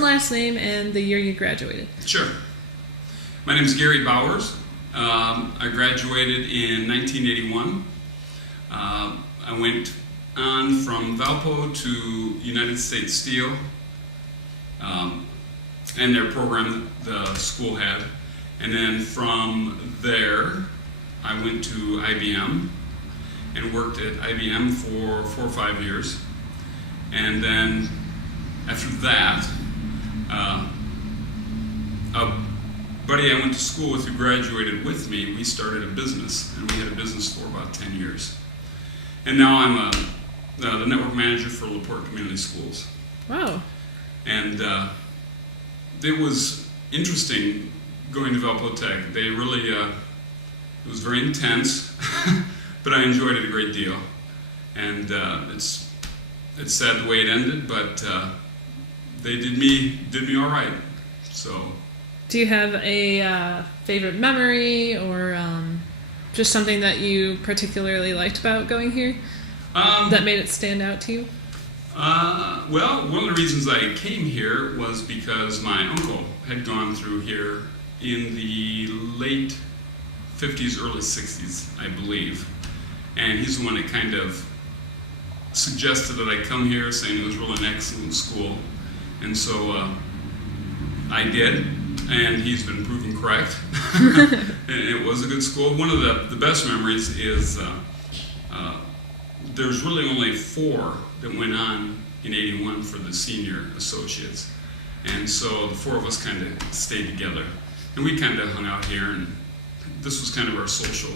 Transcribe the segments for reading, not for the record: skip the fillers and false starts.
and last name and the year you graduated. Sure. My name is Garry Bowers. I graduated in 1981. I went on from Valpo to United States Steel and their program the school had. And then from there, I went to IBM and worked at IBM for 4 or 5 years. And then after that, a buddy I went to school with who graduated with me, we started a business, and we had a business for about 10 years. And now I'm the network manager for LaPorte Community Schools. Wow. And it was interesting going to Valpo Tech. They really, it was very intense, but I enjoyed it a great deal. And it's sad the way it ended, but they did me all right. So. Do you have a favorite memory or just something that you particularly liked about going here that made it stand out to you? Well, one of the reasons I came here was because my uncle had gone through here in the late 50s, early 60s, I believe. And he's the one that kind of suggested that I come here, saying it was really an excellent school. And so I did, and he's been proven correct. And it was a good school. One of the best memories is there's really only 4 that went on in 81 for the senior associates. And so the 4 of us kind of stayed together. And we kind of hung out here, and this was kind of our social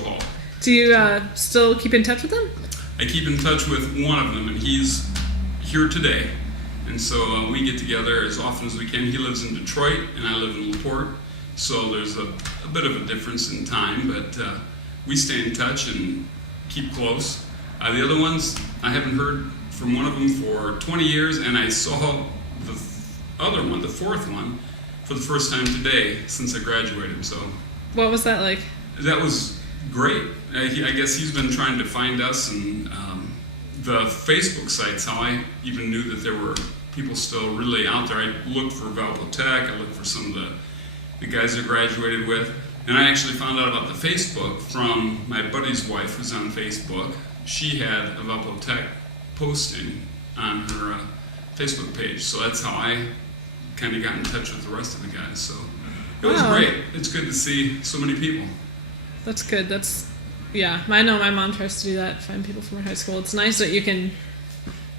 hall. Do you still keep in touch with them? I keep in touch with one of them, and he's here today. And so we get together as often as we can. He lives in Detroit, and I live in LaPorte. So there's a bit of a difference in time, but we stay in touch and keep close. The other ones, I haven't heard from one of them for 20 years, and I saw the other one, the 4th one, for the first time today since I graduated. So, what was that like? That was great. I guess he's been trying to find us, and the Facebook sites, how I even knew that there were people still really out there. I looked for Valpo Tech, I looked for some of the guys I graduated with, and I actually found out about the Facebook from my buddy's wife who's on Facebook. She had a Valpo Tech posting on her Facebook page, so that's how I kind of got in touch with the rest of the guys. So it was great. It's good to see so many people. That's good. Yeah, I know my mom tries to do that, find people from her high school. It's nice that you can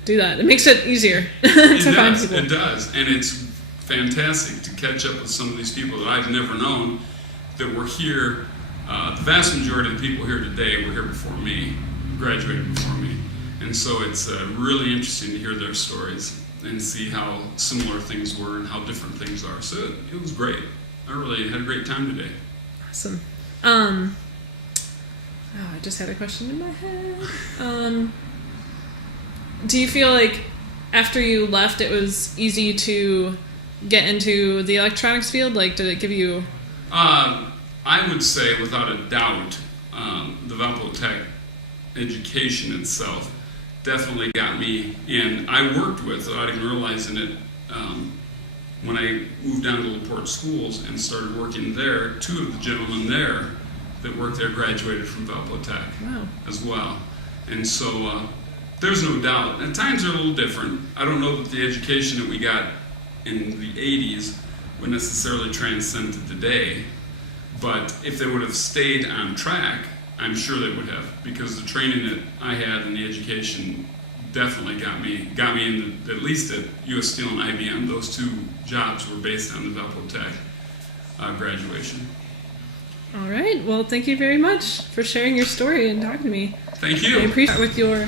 do that. It makes it easier to find people. It does, and it's fantastic to catch up with some of these people that I've never known that were here. The vast majority of the people here today were here before me, graduated before me, and so it's really interesting to hear their stories and see how similar things were and how different things are. So it was great. I really had a great time today. Awesome. I just had a question in my head. Do you feel like after you left, it was easy to get into the electronics field? Like, did it give you... I would say, without a doubt, the Valpo Tech education itself definitely got me in. I worked with, without even realizing it, when I moved down to LaPorte Schools and started working there, 2 of the gentlemen there that worked there graduated from Valpo Tech as well. And so there's no doubt. And times are a little different. I don't know that the education that we got in the 80s would necessarily transcend to today, but if they would have stayed on track, I'm sure they would have, because the training that I had and the education definitely got me in at least at U.S. Steel and IBM. Those 2 jobs were based on the Valpo Tech graduation. All right. Well, thank you very much for sharing your story and talking to me. Thank you. I appreciate it with your